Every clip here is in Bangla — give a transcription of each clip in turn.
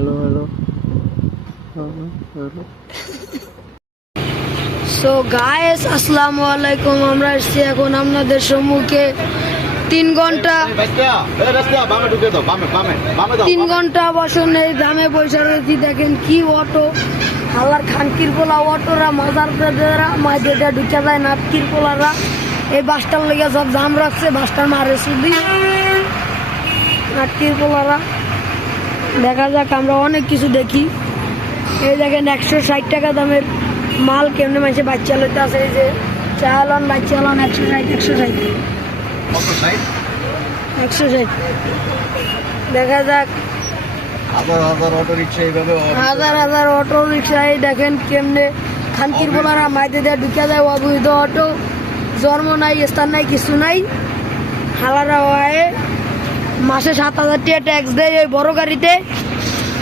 Hello hello hello. So guys আসসালামু আলাইকুম। আমরা এসেছি এখন আপনাদের সম্মুখে 3 ঘন্টা বসন এই দামে পয়সা রয়েছি। দেখেন কি অটো হালার খানকির পোলা অটোরা মাজার মাঝেটা ঢুকে যায় নাটকির পোলারা এই বাসটার লেগে সব জাম রাখছে। বাসটার মারে শুধু নাটকির পোলারা। দেখা যাক আমরা অনেক কিছু দেখি। এই দেখেন 160 টাকা দামের মাল কেমনে মাসে বাচ্চা লইতে আছে। এই যে চালান বাচ্চা চালান 160 দেখা যাক হাজার অটো রিক্সায় দেখেন কেমনে খানকির বোলারা মাইতে দেওয়া ঢুকে যায় অবৈধ অটো। জন্ম নাই স্থান নাই কিছু নাই। হালারা হয় মাসে 7,000 টাকা ট্যাক্স দেয় ওই বড় গাড়িতে।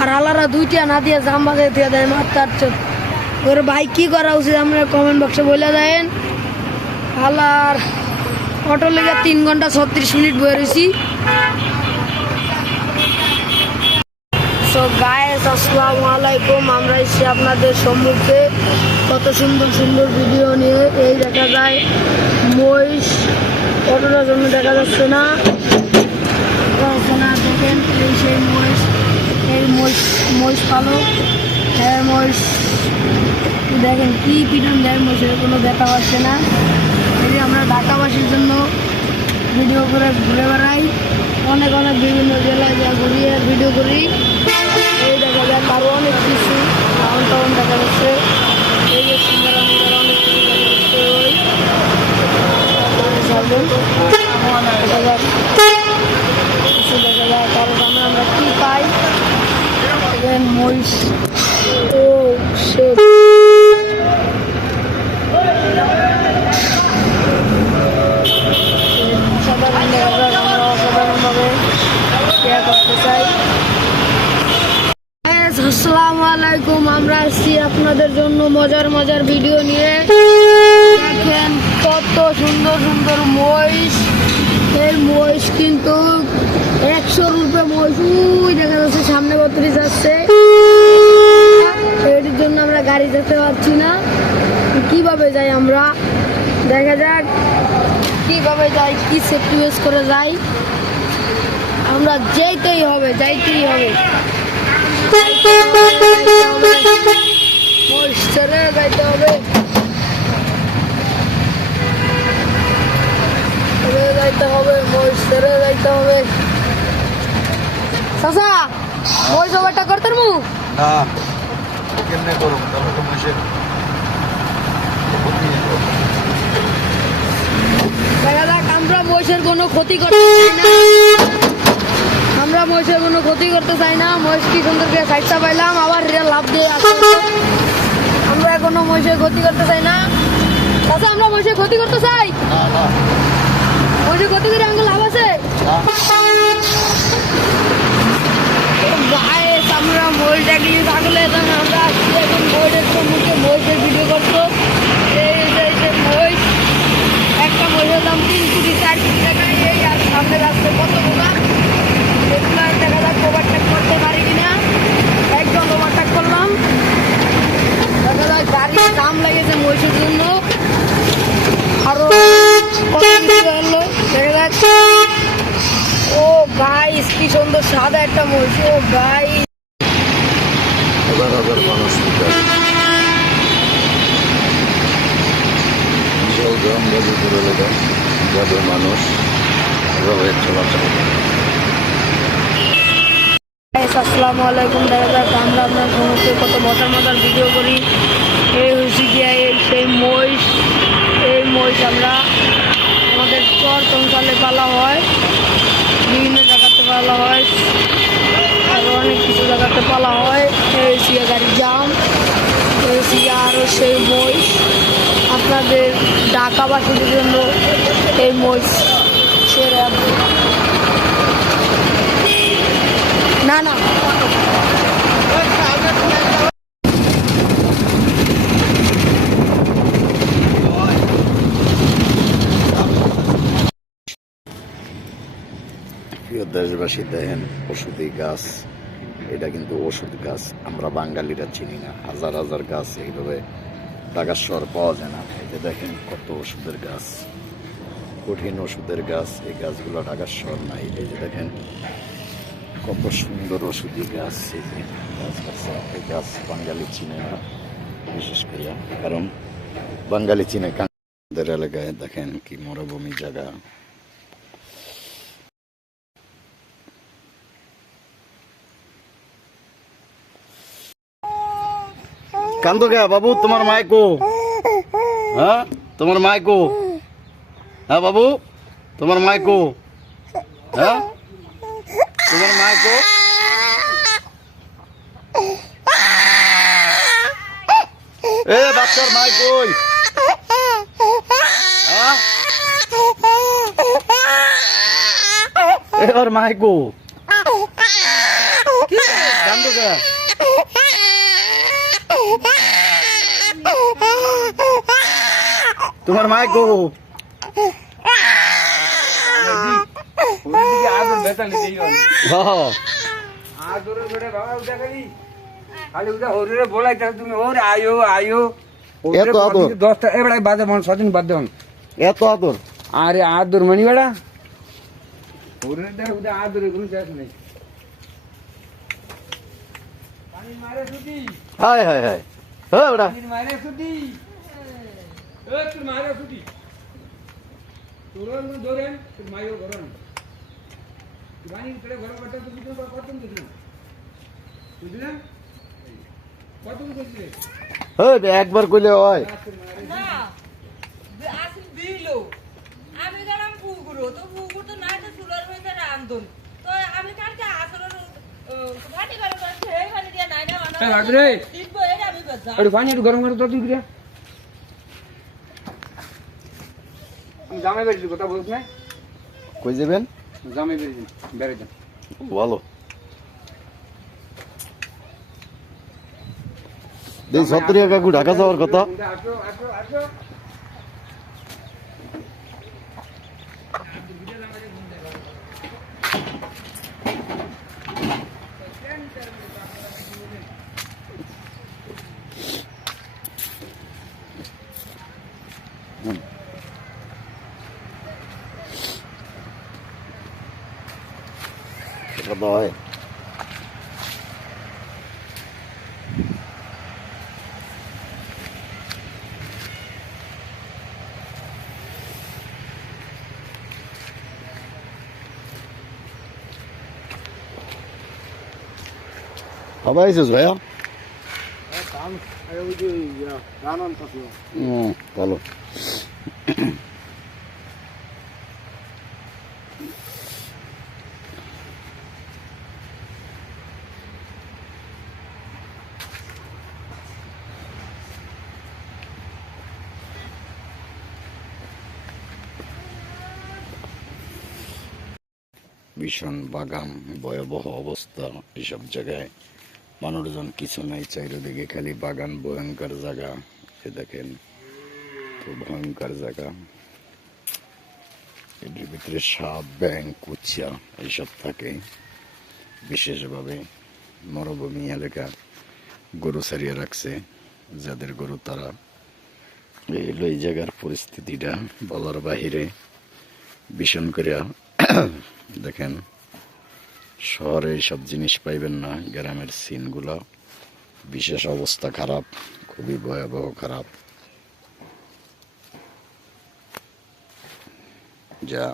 আর হালারা 2 টাকা না দিয়ে জাম বাজে দিয়ে দেয় মাত্র। ওর ভাই কি করা উচিত আমরা কমেন্ট বক্সে বলে দেন। হালার অটো লেগে 3 ঘন্টা 36 মিনিট বয়ে রয়েছি। সো গাইস আসসালামু আলাইকুম। আমরা এসেছি আপনাদের সম্মুখে কত সুন্দর সুন্দর ভিডিও নিয়ে। এই দেখা যায় মহিষ অটোটার জন্য দেখা যাচ্ছে না দেখেন এই সেই মহিষ। এই মহিষ পালক হ্যাঁ মহিষ দেখেন কি পিটন দেয় মহিষের কোনো দেখা পাচ্ছে না। এই আমরা ঢাকাবাসীর জন্য ভিডিও করে ঘুরে বেড়াই। অনেক বিভিন্ন জেলায় যা ঘুরিয়ে ভিডিও করি। এই দেখা যায় আরও অনেক কিছু টাউন দেখা যাচ্ছে। এই যে সুন্দর অনেক কিছু দেখা যাচ্ছে। কিছু দেখা যায় কারো সামনে আমরা কি পাই মহিষ। ও সে আসসালামু আলাইকুম। আমরা আসছি আপনাদের জন্য মজার ভিডিও নিয়ে। দেখেন কত সুন্দর সুন্দর মহিষ। এই মহিষ কিন্তু 100 রুপে মহিষ দেখা যাচ্ছে সামনে বত্রি যাচ্ছে। এর জন্য আমরা গাড়ি যেতে পারছি না। কিভাবে যাই আমরা দেখা যাক কিভাবে যাই কি সেফটি ইউজ করে যাই। আমরা যাইতেই হবে ছেড়ে যাইতে হবে চাচা মহিষ ওভারটা করতেন মু দেখা যাক আমরা মহিষের কোনো ক্ষতি করতে চাই না। মহিষ কি সুন্দর করে সাইডটা পাইলাম আবার লাভ দিয়ে আমরা কোনো মহিষের ক্ষতি করতে চাই না। আচ্ছা আমরা মহিষের ক্ষতি করতে চাই মহিষের ক্ষতি করে আমাকে লাভ আছে। আমরা মহিষ দেখি থাকলে আমরা আসছি এখন মহিষের সম্মুখে মহিষের ভিডিও করতো। এই মহিষ একটা মহিষের দাম 3 কোটি 4 কোটি টাকা। এই আর সামনে রাস্তে কত বোকা দেখলাম। দেখা যাক ওভারটেক করতে পারি কিনা। একদম ওভারটেক করলাম। দেখা যাক গাড়ির দাম লেগেছে মহিষের জন্য আরো কত কিছু হলো। দেখা যাচ্ছে ও গাইস কি সুন্দর সাদা একটা মহিষ। ও গাইস হাজার মানুষ বিশাল গ্রাম গাজীপুর এলাকায় যাদের মানুষ এভাবে চলাচল। আসসালামু আলাইকুম। দেখা যাক আমরা আপনার সমস্ত কত মজার ভিডিও করি। এই হয়েছি গিয়া সেই মহিষ। এই মহিষ আমরা আমাদের চর অঞ্চলে পালা হয়, বিভিন্ন জায়গাতে পালা হয়, আরও অনেক কিছু জায়গাতে পালা হয়। এই সিয়া গাড়ির জাম এই সিয়া আরও সেই মহিষ আপনাদের ঢাকাবাসীদের জন্য এই মহিষ ছেড়ে না প্রিয় দেশবাসী দেখেন ওষুধি গাছ এটা কিন্তু ওষুধ গাছ, আমরা বাঙালিরা চিনি না। হাজার হাজার গাছ এইভাবে ঢাকার শহর পাওয়া যায় না। এই যে দেখেন কত ওষুধের গাছ, কঠিন ওষুধের গাছ। এই গাছগুলো ঢাকার শহর নাই। এই যে দেখেন কত সুন্দর ওষুধি গাছ। এই যে গাছ গাছা, এই গাছ বাঙালি চিনে না বিশেষ করে, কারণ বাঙালি চিনে কাঁদের এলাকায়। দেখেন কি মরুভূমি জায়গা। কান্দো কে বাবু? তোমার মাইকো? হ্যাঁ তোমার মাইকো? হ্যাঁ বাবু তোমার মাইকো? হ্যাঁ তোমার মাইকো? এ বাচ্চার মাই কই? হ্যাঁ এবার মাইকো কান্দো কে? তোমার মাইকো? এত আদর? আরে আদর মানি বেড়া আদর কোনো চাষ নেই। পানি মারে ছুটি, হায় হায় হায়। হ্যাঁ ওটা পানি মারে ছুটি, তোর মারে ছুটি, তোর ধরেন তোর মাইও ঘরেন পানি ঘর কাটা কত বুঝলেন বুঝলেন কত বুঝলে? হ্যাঁ একবার কইলে হয়। না আসিল বিলো আমি গেলাম পুকুরো, তো পুকুর তো নাই, তো চুলার হইতে রান্ধন, তো আমি কালকে আসলে ভাটি করে সেই পানি দিয়ে নাই না রে দিবো, এটা আমি বাজা একটু পানি একটু গরম করে তো তুই আমি জামাই বেরিয়েছি, কথা বলছ না? কই যাবেন? জামাই বেরিয়েছি, বেড়াইতেন ভালো দেখ 70 টাকা ঢাকা যাওয়ার কথা। আসো আসো আসো কথা হয় সবাই আইসিস ভাইয়া? ভালো। ভীষণ বাগান, ভয়াবহ অবস্থা। এসব জায়গায় মানুষজন কিছু নাই, চারিদিকে খালি বাগান, ভয়ঙ্কর জায়গা। এ দেখেন খুব ভয়ঙ্কর জায়গা। এটির ভিতরে সাপ, ব্যাঙ, কুচ্ছা এইসব থাকে। বিশেষভাবে মরুভূমি এলাকা গরু ছাড়িয়ে রাখছে যাদের গরু, তারা এই জায়গার পরিস্থিতিটা বলার বাহিরে। ভীষণ করে দেখেন শহরে এইসব জিনিস পাইবেন না, গ্রামের সিনগুলো বিশেষ অবস্থা খারাপ, খুবই ভয়াবহ খারাপ, যা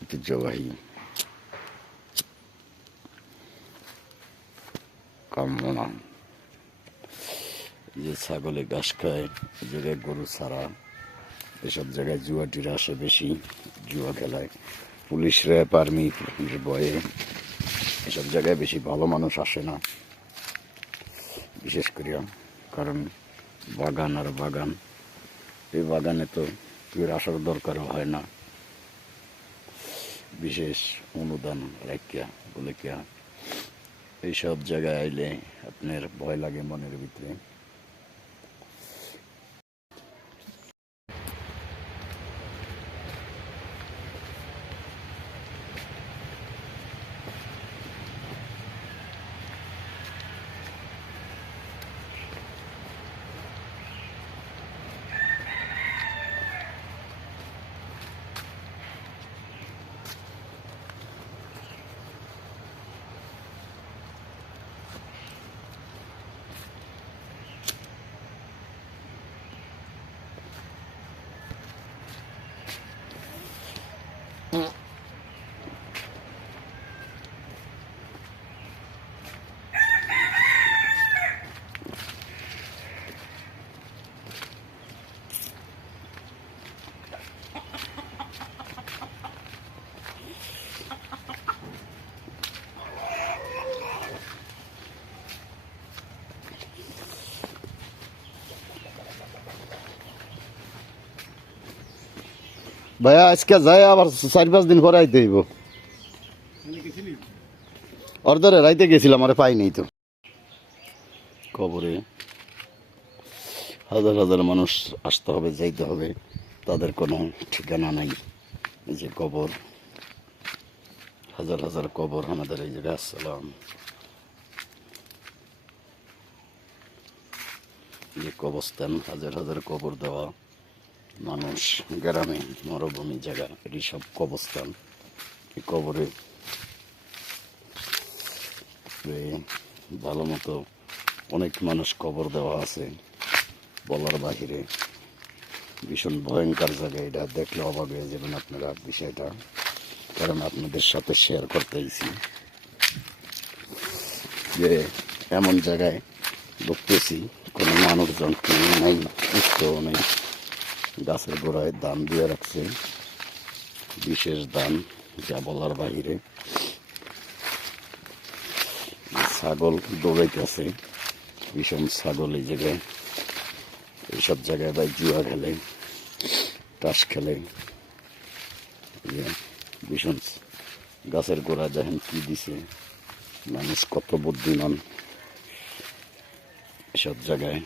ঐতিহ্যবাহী কাম্য না। যে ছাগলে ঘাস খায়, এই জায়গায় গরু ছাড়া, এসব জায়গায় জুয়াটিরা আসে বেশি, জুয়া খেলায়। পুলিশ, র্যাব, আর্মি ভয়ে এসব জায়গায় বেশি ভালো মানুষ আসে না, বিশেষ করে। কারণ বাগান আর বাগান, এই বাগানে তো কেউ আসার দরকারও হয় না, বিশেষ অনুদান রাখিয়া বলে কিয়া এইসব জায়গায় আইলে আপনার ভয় লাগে মনের ভিতরে। ভাইয়া আজকে যাই আবার 4-5 দিন পরে আইতে হইব। অর্ধরে রাইতে গেছিলাম, আরে পাইনি তো। কবরে হাজার হাজার মানুষ আসতে হবে, যাইতে হবে, তাদের কোনো ঠিকানা নাই। এই যে কবর, হাজার হাজার কবর আমাদের এই জায়গায়। আসসালাম, যে কবরস্থান, হাজার হাজার কবর দেওয়া মানুষ, গ্রামে মরুভূমি জায়গা, এটি সব কবরস্থান। এই কবরে ভালো মতো অনেক মানুষ কবর দেওয়া আছে, বলার বাহিরে। ভীষণ ভয়ঙ্কর জায়গা, এটা দেখলে অবাক হয়ে যাবেন আপনারা বিষয়টা, কারণ আপনাদের সাথে শেয়ার করতেইছি যে এমন জায়গায় ঢুকতেছি কোনো মানুষজন কেউ নেই, উৎসও নেই। গাছের গোড়ায় দান দিয়ে রাখছে, বিশেষ দান, যা বলার বাহিরে। ছাগল দৌড়াইতেছে, ভীষণ ছাগল এই জায়গায়। এইসব জায়গায় ভাই জুয়া খেলে, তাস খেলে। ভীষণ গাছের গোড়া দেখেন কি দিছে, মানুষ কত বুদ্ধিমান এসব জায়গায়।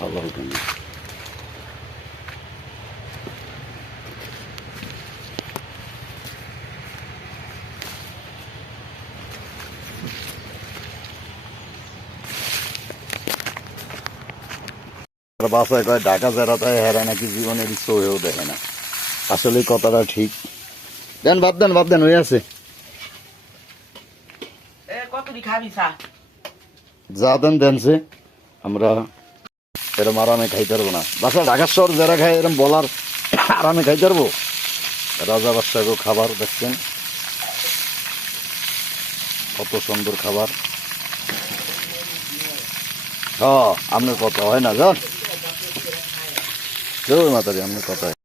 ভালো হবে না। বাসায় কয় ঢাকা জেলাতে হেরা নাকি জীবনের ইচ্ছে হয়েও দেখে না। আসলে কথাটা ঠিক। দেন বাদ দেন হয়ে আছে। যা দেনছে আমরা এরম আরামে খাইতে পারবো না। বাসা ঢাকার শহর যারা খায় এরম বলার আরামে খাইতে পারবো? রাজা বাদশাহ খাবার দেখছেন, কত সুন্দর খাবার। হ্যাঁ, আপনার কথা হয় না জান, মাতারি আপনার কথা